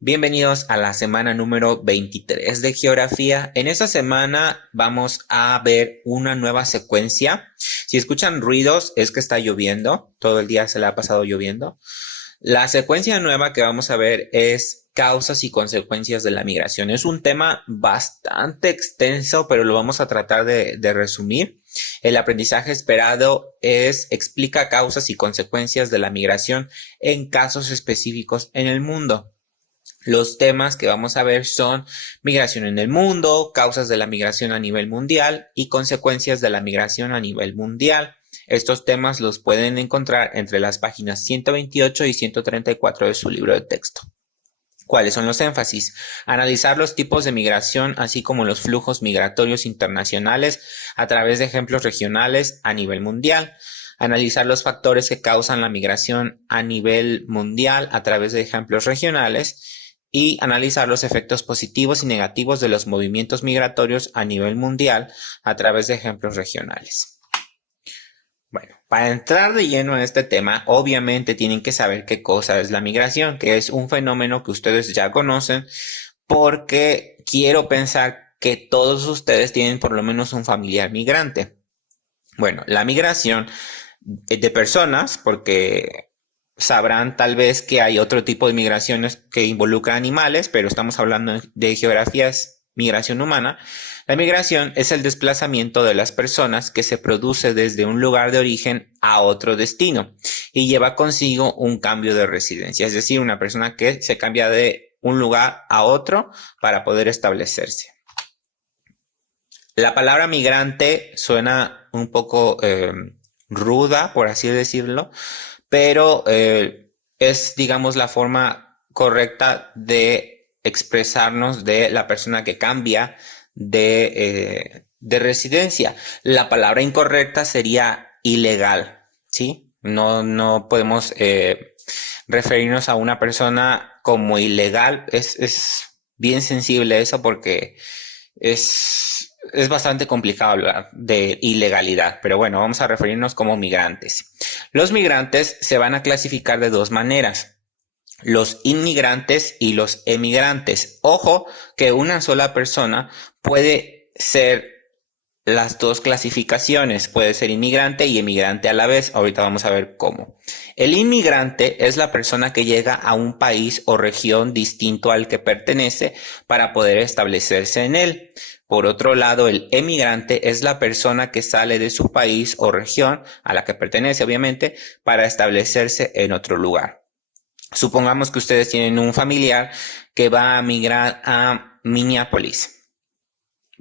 Bienvenidos a la semana número 23 de geografía. En esta semana vamos a ver una nueva secuencia. Si escuchan ruidos es que está lloviendo, todo el día se le ha pasado lloviendo. La secuencia nueva que vamos a ver es causas y consecuencias de la migración. Es un tema bastante extenso, pero lo vamos a tratar de resumir. El aprendizaje esperado explica causas y consecuencias de la migración en casos específicos en el mundo. Los temas que vamos a ver son migración en el mundo, causas de la migración a nivel mundial y consecuencias de la migración a nivel mundial. Estos temas los pueden encontrar entre las páginas 128 y 134 de su libro de texto. ¿Cuáles son los énfasis? Analizar los tipos de migración, así como los flujos migratorios internacionales a través de ejemplos regionales a nivel mundial. Analizar los factores que causan la migración a nivel mundial a través de ejemplos regionales. Y analizar los efectos positivos y negativos de los movimientos migratorios a nivel mundial a través de ejemplos regionales. Bueno, para entrar de lleno en este tema, obviamente tienen que saber qué cosa es la migración, que es un fenómeno que ustedes ya conocen, porque quiero pensar que todos ustedes tienen por lo menos un familiar migrante. Bueno, la migración de personas, porque sabrán tal vez que hay otro tipo de migraciones que involucran animales, pero estamos hablando de geografías, migración humana. La migración es el desplazamiento de las personas que se produce desde un lugar de origen a otro destino y lleva consigo un cambio de residencia, es decir, una persona que se cambia de un lugar a otro para poder establecerse. La palabra migrante suena un poco ruda, por así decirlo, pero es, digamos, la forma correcta de expresarnos de la persona que cambia de residencia. La palabra incorrecta sería ilegal, ¿sí? No podemos referirnos a una persona como ilegal. Es bien sensible eso porque es bastante complicado hablar de ilegalidad, pero bueno, vamos a referirnos como migrantes. Los migrantes se van a clasificar de dos maneras: los inmigrantes y los emigrantes. Ojo que una sola persona puede ser las dos clasificaciones, puede ser inmigrante y emigrante a la vez. Ahorita vamos a ver cómo. El inmigrante es la persona que llega a un país o región distinto al que pertenece para poder establecerse en él. Por otro lado, el emigrante es la persona que sale de su país o región a la que pertenece, obviamente, para establecerse en otro lugar. Supongamos que ustedes tienen un familiar que va a migrar a Minneapolis.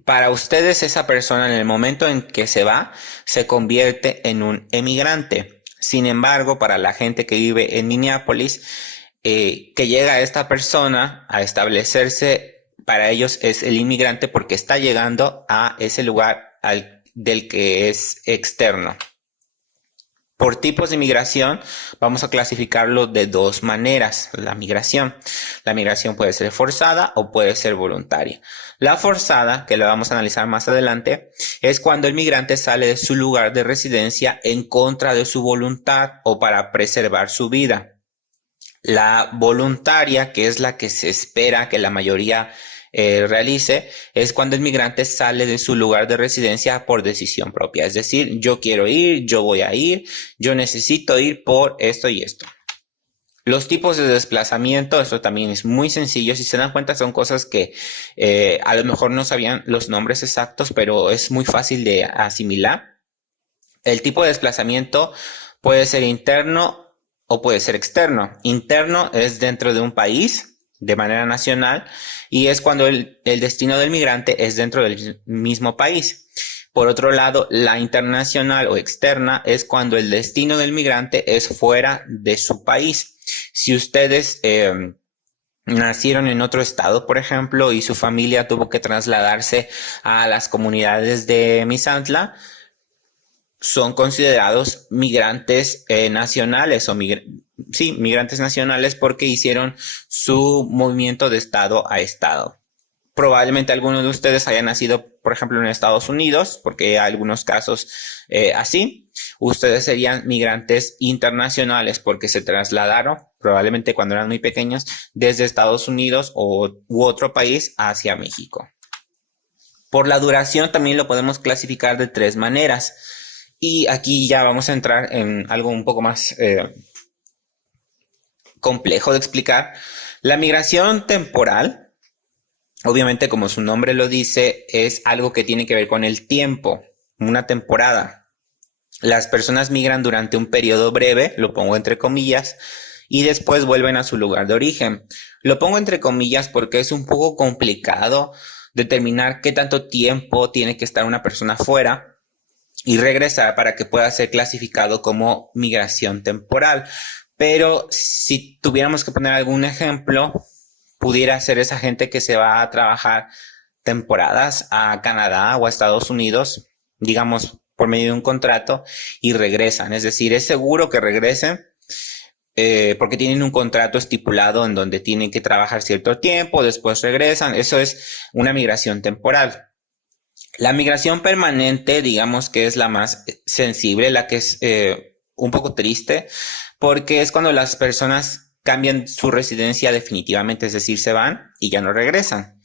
Para ustedes, esa persona, en el momento en que se va, se convierte en un emigrante. Sin embargo, para la gente que vive en Minneapolis, que llega esta persona a establecerse, para ellos es el inmigrante porque está llegando a ese lugar del que es externo. Por tipos de migración, vamos a clasificarlo de dos maneras, la migración. La migración puede ser forzada o puede ser voluntaria. La forzada, que la vamos a analizar más adelante, es cuando el migrante sale de su lugar de residencia en contra de su voluntad o para preservar su vida. La voluntaria, que es la que se espera que la mayoría realice, es cuando el migrante sale de su lugar de residencia por decisión propia. Es decir, yo quiero ir, yo voy a ir, yo necesito ir por esto y esto. Los tipos de desplazamiento, esto también es muy sencillo. Si se dan cuenta, son cosas que a lo mejor no sabían los nombres exactos, pero es muy fácil de asimilar. El tipo de desplazamiento puede ser interno o puede ser externo. Interno es dentro de un país de manera nacional y es cuando el destino del migrante es dentro del mismo país. Por otro lado, la internacional o externa es cuando el destino del migrante es fuera de su país. Si ustedes nacieron en otro estado, por ejemplo, y su familia tuvo que trasladarse a las comunidades de Misantla, son considerados migrantes nacionales o migrantes nacionales porque hicieron su movimiento de estado a estado. Probablemente algunos de ustedes hayan nacido, por ejemplo, en Estados Unidos, porque hay algunos casos así. Ustedes serían migrantes internacionales porque se trasladaron probablemente cuando eran muy pequeños, desde Estados Unidos u otro país hacia México. Por la duración también lo podemos clasificar de 3 maneras. Y aquí ya vamos a entrar en algo un poco más complejo de explicar. La migración temporal, obviamente como su nombre lo dice, es algo que tiene que ver con el tiempo, una temporada. Las personas migran durante un periodo breve, lo pongo entre comillas, y después vuelven a su lugar de origen. Lo pongo entre comillas porque es un poco complicado determinar qué tanto tiempo tiene que estar una persona fuera y regresar para que pueda ser clasificado como migración temporal. Pero si tuviéramos que poner algún ejemplo, pudiera ser esa gente que se va a trabajar temporadas a Canadá o a Estados Unidos, digamos, por medio de un contrato, y regresan. Es decir, es seguro que regresen porque tienen un contrato estipulado en donde tienen que trabajar cierto tiempo, después regresan. Eso es una migración temporal. La migración permanente, digamos que es la más sensible, la que es un poco triste, porque es cuando las personas cambian su residencia definitivamente, es decir, se van y ya no regresan.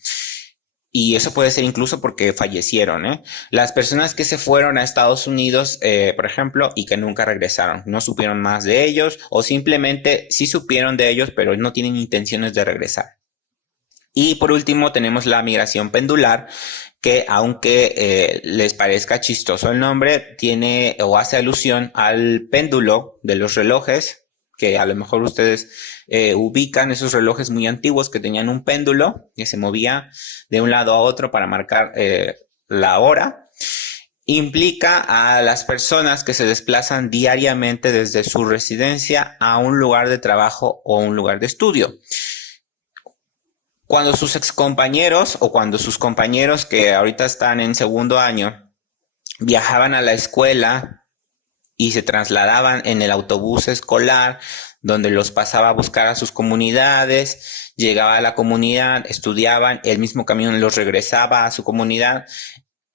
Y eso puede ser incluso porque fallecieron, ¿eh? Las personas que se fueron a Estados Unidos, por ejemplo, y que nunca regresaron, no supieron más de ellos o simplemente sí supieron de ellos, pero no tienen intenciones de regresar. Y por último tenemos la migración pendular, que aunque les parezca chistoso el nombre, tiene o hace alusión al péndulo de los relojes, que a lo mejor ustedes ubican esos relojes muy antiguos que tenían un péndulo que se movía de un lado a otro para marcar la hora. Implica a las personas que se desplazan diariamente desde su residencia a un lugar de trabajo o un lugar de estudio. Cuando sus excompañeros o cuando sus compañeros que ahorita están en segundo año viajaban a la escuela y se trasladaban en el autobús escolar donde los pasaba a buscar a sus comunidades, llegaba a la comunidad, estudiaban, el mismo camión los regresaba a su comunidad.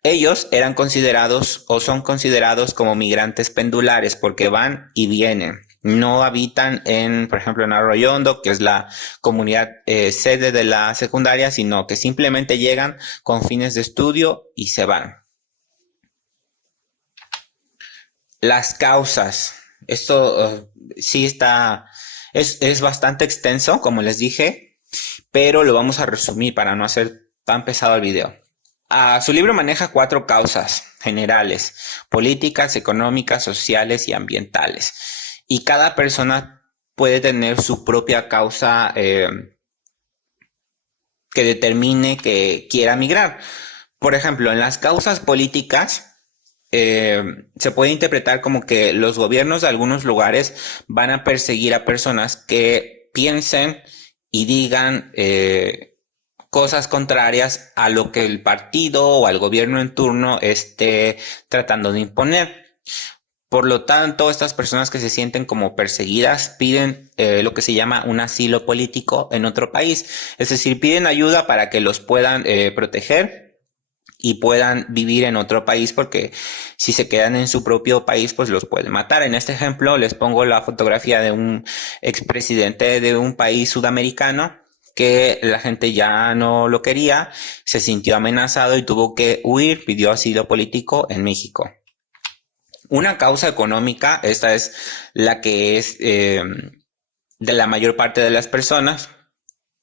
Ellos eran considerados o son considerados como migrantes pendulares porque van y vienen. No habitan por ejemplo, en Arroyo Hondo, que es la comunidad sede de la secundaria, sino que simplemente llegan con fines de estudio y se van. Las causas. Esto sí es bastante extenso, como les dije, pero lo vamos a resumir para no hacer tan pesado el video. Su libro maneja 4 causas generales: políticas, económicas, sociales y ambientales. Y cada persona puede tener su propia causa que determine que quiera migrar. Por ejemplo, en las causas políticas se puede interpretar como que los gobiernos de algunos lugares van a perseguir a personas que piensen y digan cosas contrarias a lo que el partido o al gobierno en turno esté tratando de imponer. Por lo tanto, estas personas que se sienten como perseguidas piden lo que se llama un asilo político en otro país. Es decir, piden ayuda para que los puedan proteger y puedan vivir en otro país, porque si se quedan en su propio país, pues los pueden matar. En este ejemplo les pongo la fotografía de un expresidente de un país sudamericano que la gente ya no lo quería, se sintió amenazado y tuvo que huir, pidió asilo político en México. Una causa económica, esta es la que es de la mayor parte de las personas,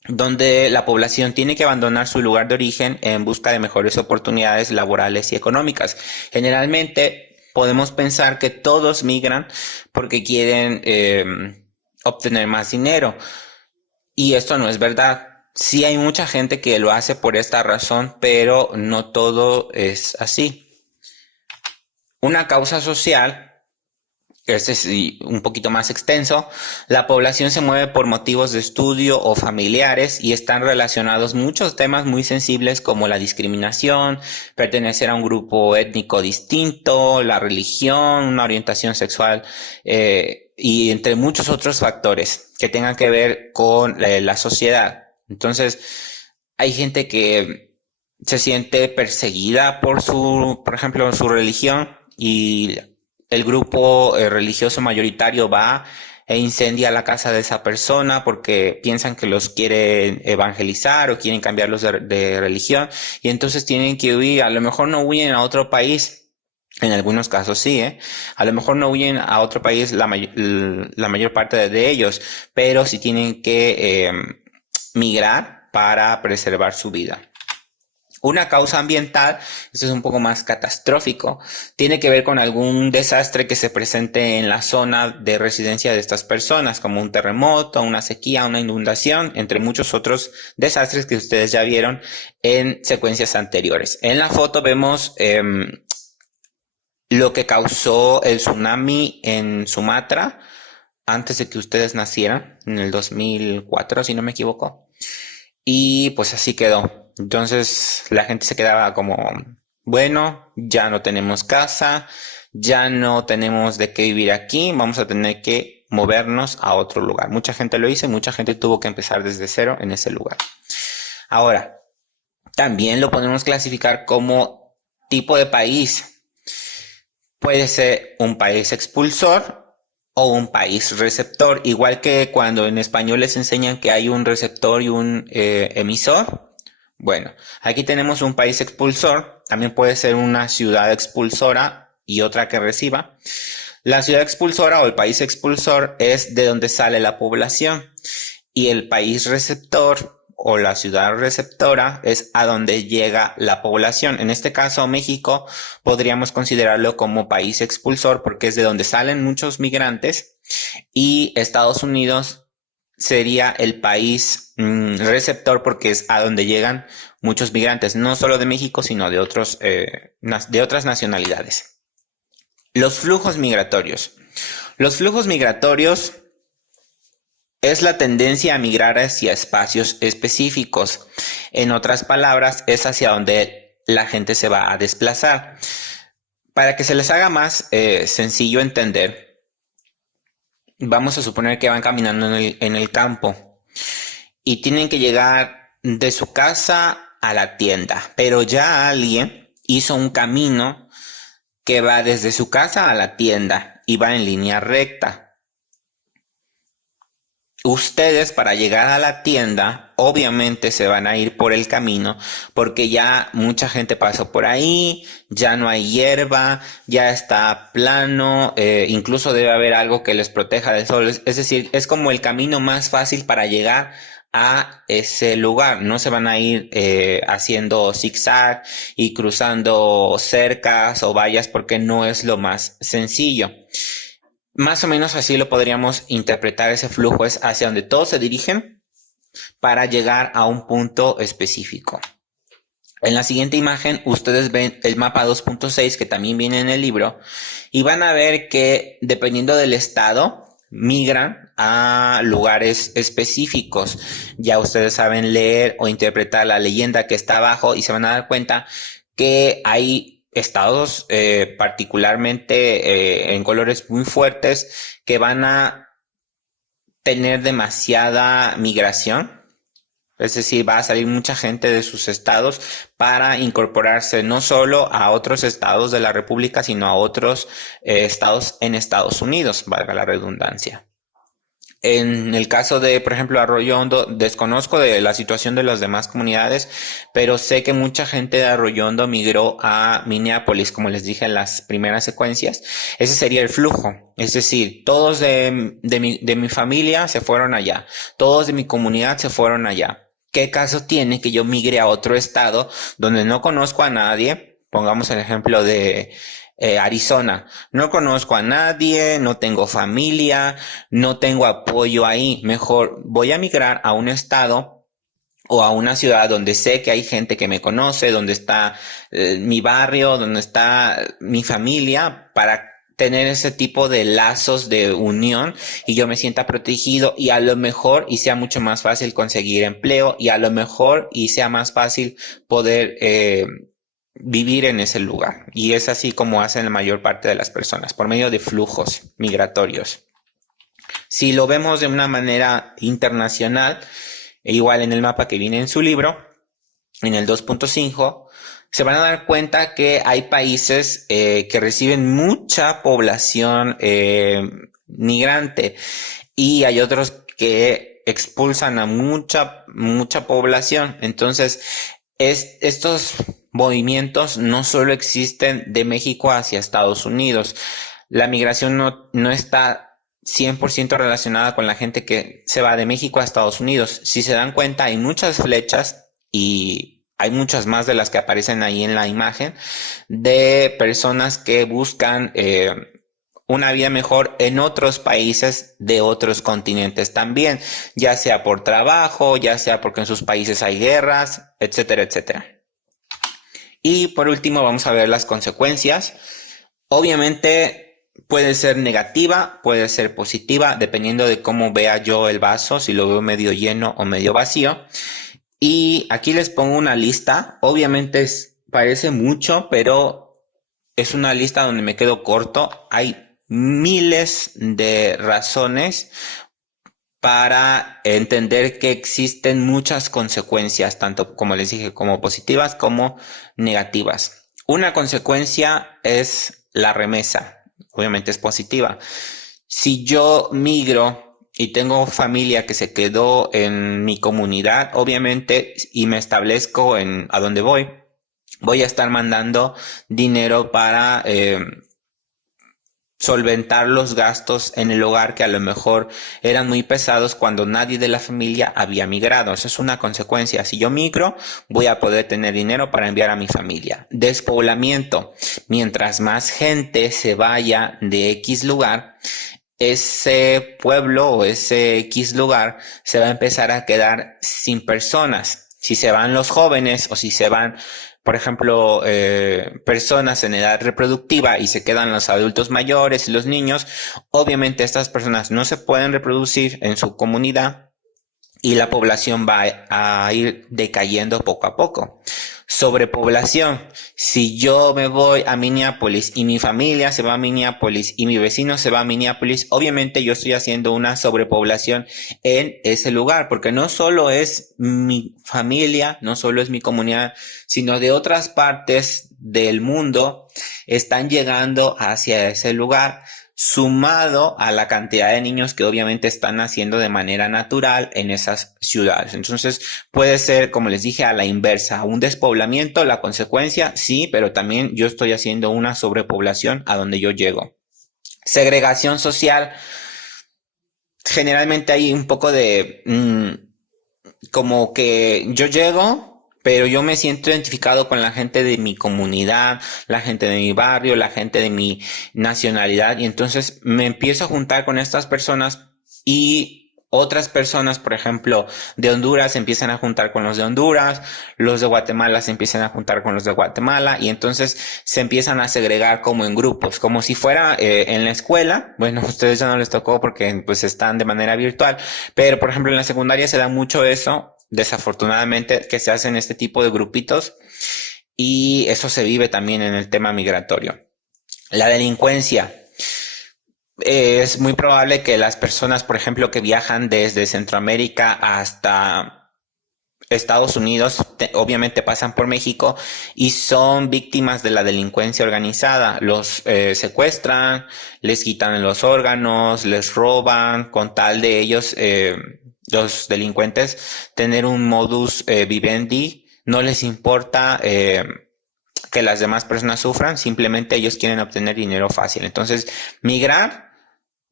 donde la población tiene que abandonar su lugar de origen en busca de mejores oportunidades laborales y económicas. Generalmente podemos pensar que todos migran porque quieren obtener más dinero, y esto no es verdad. Sí hay mucha gente que lo hace por esta razón, pero no todo es así. Una causa social, este es un poquito más extenso. La población se mueve por motivos de estudio o familiares y están relacionados muchos temas muy sensibles como la discriminación, pertenecer a un grupo étnico distinto, la religión, una orientación sexual y entre muchos otros factores que tengan que ver con la sociedad. Entonces, hay gente que se siente perseguida por ejemplo, su religión, y el grupo religioso mayoritario va e incendia la casa de esa persona porque piensan que los quieren evangelizar o quieren cambiarlos de religión y entonces tienen que huir. A lo mejor no huyen a otro país, en algunos casos sí, ¿eh? A lo mejor no huyen a otro país la mayor parte de ellos, pero sí tienen que migrar para preservar su vida. Una causa ambiental, esto es un poco más catastrófico, tiene que ver con algún desastre que se presente en la zona de residencia de estas personas, como un terremoto, una sequía, una inundación, entre muchos otros desastres que ustedes ya vieron en secuencias anteriores. En la foto vemos lo que causó el tsunami en Sumatra antes de que ustedes nacieran, en el 2004, si no me equivoco. Y pues así quedó. Entonces la gente se quedaba como, bueno, ya no tenemos casa, ya no tenemos de qué vivir aquí, vamos a tener que movernos a otro lugar. Mucha gente lo hizo y mucha gente tuvo que empezar desde cero en ese lugar. Ahora, también lo podemos clasificar como tipo de país. Puede ser un país expulsor o un país receptor, igual que cuando en español les enseñan que hay un receptor y un emisor. Bueno, aquí tenemos un país expulsor, también puede ser una ciudad expulsora y otra que reciba. La ciudad expulsora o el país expulsor es de donde sale la población y el país receptor o la ciudad receptora es a donde llega la población. En este caso, México podríamos considerarlo como país expulsor porque es de donde salen muchos migrantes y Estados Unidos sería el país receptor porque es a donde llegan muchos migrantes, no solo de México, sino de otras nacionalidades. Los flujos migratorios. Los flujos migratorios es la tendencia a migrar hacia espacios específicos. En otras palabras, es hacia donde la gente se va a desplazar. Para que se les haga más sencillo entender, vamos a suponer que van caminando en el campo y tienen que llegar de su casa a la tienda, pero ya alguien hizo un camino que va desde su casa a la tienda y va en línea recta. Ustedes para llegar a la tienda obviamente se van a ir por el camino porque ya mucha gente pasó por ahí, ya no hay hierba, ya está plano, incluso debe haber algo que les proteja del sol. Es decir, es como el camino más fácil para llegar a ese lugar. No se van a ir haciendo zigzag y cruzando cercas o vallas porque no es lo más sencillo. Más o menos así lo podríamos interpretar, ese flujo es hacia donde todos se dirigen para llegar a un punto específico. En la siguiente imagen ustedes ven el mapa 2.6 que también viene en el libro y van a ver que dependiendo del estado migran a lugares específicos. Ya ustedes saben leer o interpretar la leyenda que está abajo y se van a dar cuenta que hay estados particularmente en colores muy fuertes que van a tener demasiada migración. Es decir, va a salir mucha gente de sus estados para incorporarse no solo a otros estados de la República, sino a otros estados en Estados Unidos, valga la redundancia. En el caso de, por ejemplo, Arroyo Hondo, desconozco de la situación de las demás comunidades, pero sé que mucha gente de Arroyo Hondo migró a Minneapolis, como les dije en las primeras secuencias. Ese sería el flujo. Es decir, todos de mi familia se fueron allá. Todos de mi comunidad se fueron allá. ¿Qué caso tiene que yo migre a otro estado donde no conozco a nadie? Pongamos el ejemplo de Arizona. No conozco a nadie, no tengo familia, no tengo apoyo ahí. Mejor voy a migrar a un estado o a una ciudad donde sé que hay gente que me conoce, donde está mi barrio, donde está mi familia, para tener ese tipo de lazos de unión y yo me sienta protegido y a lo mejor y sea mucho más fácil conseguir empleo y a lo mejor y sea más fácil poder vivir en ese lugar. Y es así como hacen la mayor parte de las personas, por medio de flujos migratorios. Si lo vemos de una manera internacional, igual en el mapa que viene en su libro, en el 2.5, se van a dar cuenta que hay países que reciben mucha población migrante, y hay otros que expulsan a mucha población. Entonces, estos movimientos no solo existen de México hacia Estados Unidos. La migración no está 100% relacionada con la gente que se va de México a Estados Unidos. Si se dan cuenta, hay muchas flechas y hay muchas más de las que aparecen ahí en la imagen de personas que buscan una vida mejor en otros países de otros continentes también, ya sea por trabajo, ya sea porque en sus países hay guerras, etcétera, etcétera. Y por último vamos a ver las consecuencias. Obviamente puede ser negativa, puede ser positiva, dependiendo de cómo vea yo el vaso, si lo veo medio lleno o medio vacío. Y aquí les pongo una lista. Obviamente parece mucho, pero es una lista donde me quedo corto. Hay miles de razones para entender que existen muchas consecuencias, tanto como les dije, como positivas como negativas. Una consecuencia es la remesa, obviamente es positiva. Si yo migro y tengo familia que se quedó en mi comunidad, obviamente, y me establezco a donde voy a estar mandando dinero para solventar los gastos en el hogar que a lo mejor eran muy pesados cuando nadie de la familia había migrado. Eso es una consecuencia. Si yo migro, voy a poder tener dinero para enviar a mi familia. Despoblamiento. Mientras más gente se vaya de X lugar, ese pueblo o ese X lugar se va a empezar a quedar sin personas. Si se van los jóvenes o si se van, por ejemplo, personas en edad reproductiva y se quedan los adultos mayores y los niños, obviamente estas personas no se pueden reproducir en su comunidad y la población va a ir decayendo poco a poco. Sobrepoblación. Si yo me voy a Minneapolis y mi familia se va a Minneapolis y mi vecino se va a Minneapolis, obviamente yo estoy haciendo una sobrepoblación en ese lugar, porque no solo es mi familia, no solo es mi comunidad, sino de otras partes del mundo están llegando hacia ese lugar, sumado a la cantidad de niños que obviamente están naciendo de manera natural en esas ciudades. Entonces puede ser, como les dije, a la inversa, un despoblamiento, la consecuencia, sí, pero también yo estoy haciendo una sobrepoblación a donde yo llego. Segregación social. Generalmente hay un poco de como que yo llego, pero yo me siento identificado con la gente de mi comunidad, la gente de mi barrio, la gente de mi nacionalidad, y entonces me empiezo a juntar con estas personas y otras personas, por ejemplo, de Honduras se empiezan a juntar con los de Honduras, los de Guatemala se empiezan a juntar con los de Guatemala, y entonces se empiezan a segregar como en grupos, como si fuera en la escuela. Bueno, a ustedes ya no les tocó porque pues están de manera virtual, pero por ejemplo en la secundaria se da mucho eso, desafortunadamente, que se hacen este tipo de grupitos, y eso se vive también en el tema migratorio. La delincuencia. Es muy probable que las personas, por ejemplo, que viajan desde Centroamérica hasta Estados Unidos, obviamente pasan por México y son víctimas de la delincuencia organizada. Los secuestran, les quitan los órganos, les roban, con tal de ellos, los delincuentes, tener un modus vivendi. No les importa que las demás personas sufran, simplemente ellos quieren obtener dinero fácil. Entonces, migrar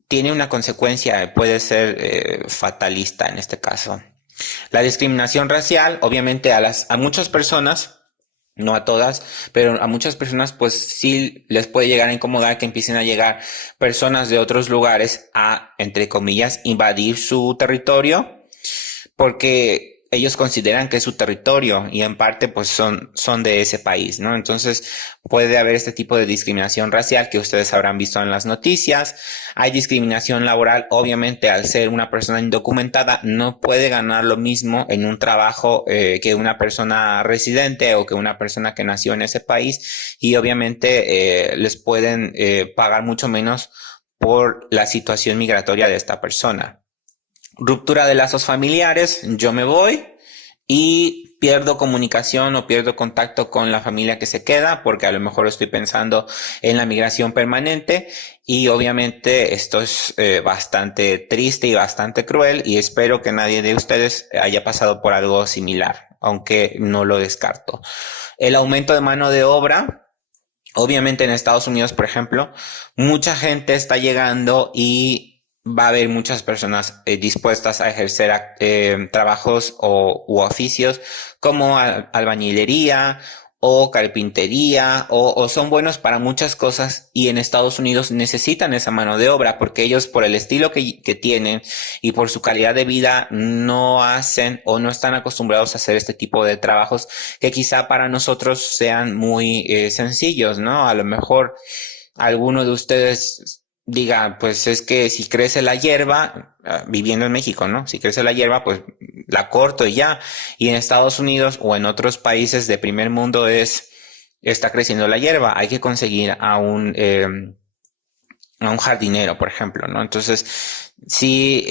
tiene una consecuencia, puede ser fatalista en este caso. La discriminación racial, obviamente a muchas personas, no a todas, pero a muchas personas pues sí les puede llegar a incomodar que empiecen a llegar personas de otros lugares a, entre comillas, invadir su territorio, porque ellos consideran que es su territorio y en parte pues son de ese país, ¿no? Entonces puede haber este tipo de discriminación racial que ustedes habrán visto en las noticias. Hay discriminación laboral, obviamente al ser una persona indocumentada no puede ganar lo mismo en un trabajo que una persona residente o que una persona que nació en ese país, y obviamente les pueden pagar mucho menos por la situación migratoria de esta persona. Ruptura de lazos familiares, yo me voy y pierdo comunicación o pierdo contacto con la familia que se queda, porque a lo mejor estoy pensando en la migración permanente, y obviamente esto es bastante triste y bastante cruel, y espero que nadie de ustedes haya pasado por algo similar, aunque no lo descarto. El aumento de mano de obra. Obviamente en Estados Unidos, por ejemplo, mucha gente está llegando y va a haber muchas personas dispuestas a ejercer trabajos u oficios como albañilería o carpintería o son buenos para muchas cosas, y en Estados Unidos necesitan esa mano de obra porque ellos, por el estilo que tienen y por su calidad de vida, no hacen o no están acostumbrados a hacer este tipo de trabajos que quizá para nosotros sean muy sencillos, ¿no? A lo mejor alguno de ustedes diga, pues es que si crece la hierba, viviendo en México, ¿no? Si crece la hierba, pues la corto y ya. Y en Estados Unidos o en otros países de primer mundo está creciendo la hierba. Hay que conseguir a un jardinero, por ejemplo, ¿no? Entonces, sí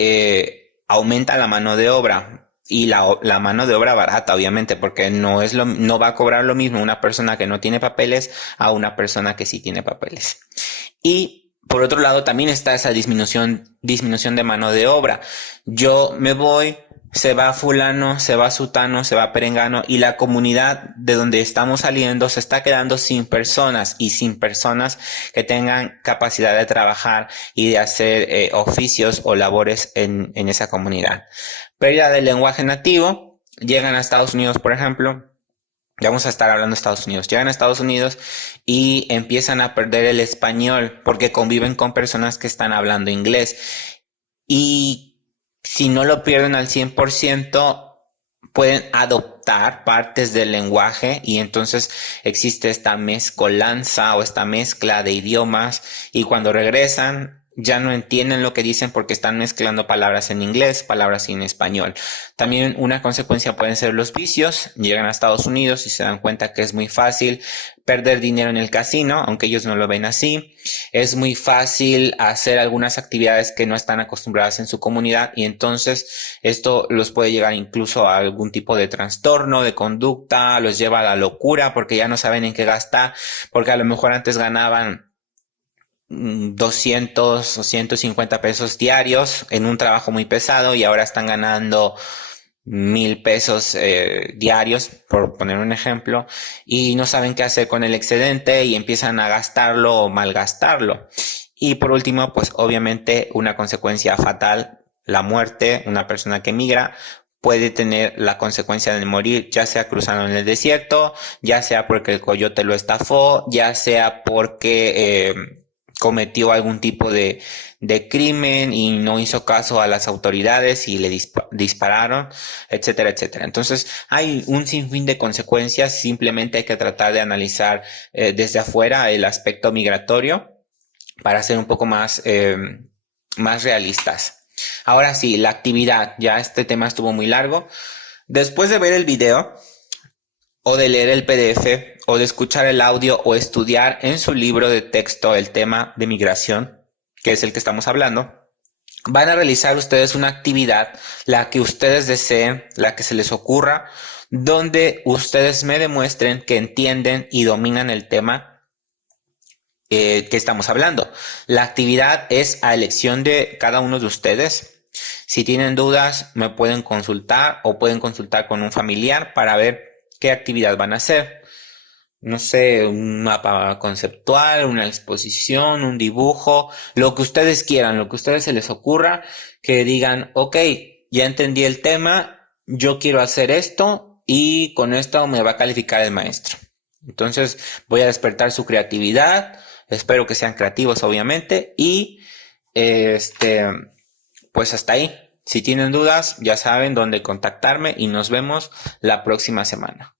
aumenta la mano de obra. Y la mano de obra barata, obviamente, porque no va a cobrar lo mismo una persona que no tiene papeles a una persona que sí tiene papeles. Y por otro lado, también está esa disminución de mano de obra. Yo me voy, se va fulano, se va sutano, se va perengano, y la comunidad de donde estamos saliendo se está quedando sin personas, y sin personas que tengan capacidad de trabajar y de hacer oficios o labores en esa comunidad. Pérdida del lenguaje nativo. Llegan a Estados Unidos, por ejemplo. Ya vamos a estar hablando de Estados Unidos. Llegan a Estados Unidos y empiezan a perder el español porque conviven con personas que están hablando inglés. Y si no lo pierden al 100%, pueden adoptar partes del lenguaje, y entonces existe esta mezcolanza o esta mezcla de idiomas, y cuando regresan ya no entienden lo que dicen porque están mezclando palabras en inglés, palabras en español. También una consecuencia pueden ser los vicios. Llegan a Estados Unidos y se dan cuenta que es muy fácil perder dinero en el casino, aunque ellos no lo ven así. Es muy fácil hacer algunas actividades que no están acostumbradas en su comunidad, y entonces esto los puede llevar incluso a algún tipo de trastorno de conducta, los lleva a la locura porque ya no saben en qué gastar, porque a lo mejor antes ganaban 200 o 150 pesos diarios en un trabajo muy pesado, y ahora están ganando 1,000 pesos diarios, por poner un ejemplo, y no saben qué hacer con el excedente y empiezan a gastarlo o malgastarlo. Y por último, pues obviamente una consecuencia fatal, la muerte. Una persona que migra puede tener la consecuencia de morir, ya sea cruzando en el desierto, ya sea porque el coyote lo estafó, ya sea porque cometió algún tipo de crimen y no hizo caso a las autoridades y le dispararon, etcétera, etcétera. Entonces hay un sinfín de consecuencias. Simplemente hay que tratar de analizar desde afuera el aspecto migratorio para ser un poco más realistas. Ahora sí, la actividad. Ya este tema estuvo muy largo. Después de ver el video, o de leer el PDF, o de escuchar el audio, o estudiar en su libro de texto el tema de migración, que es el que estamos hablando, van a realizar ustedes una actividad, la que ustedes deseen, la que se les ocurra, donde ustedes me demuestren que entienden y dominan el tema que estamos hablando. La actividad es a elección de cada uno de ustedes. Si tienen dudas, me pueden consultar o pueden consultar con un familiar para ver qué actividad van a hacer. No sé, un mapa conceptual, una exposición, un dibujo, lo que ustedes quieran, lo que a ustedes se les ocurra, que digan, ok, ya entendí el tema, yo quiero hacer esto y con esto me va a calificar el maestro. Entonces voy a despertar su creatividad, espero que sean creativos obviamente, y pues hasta ahí. Si tienen dudas, ya saben dónde contactarme, y nos vemos la próxima semana.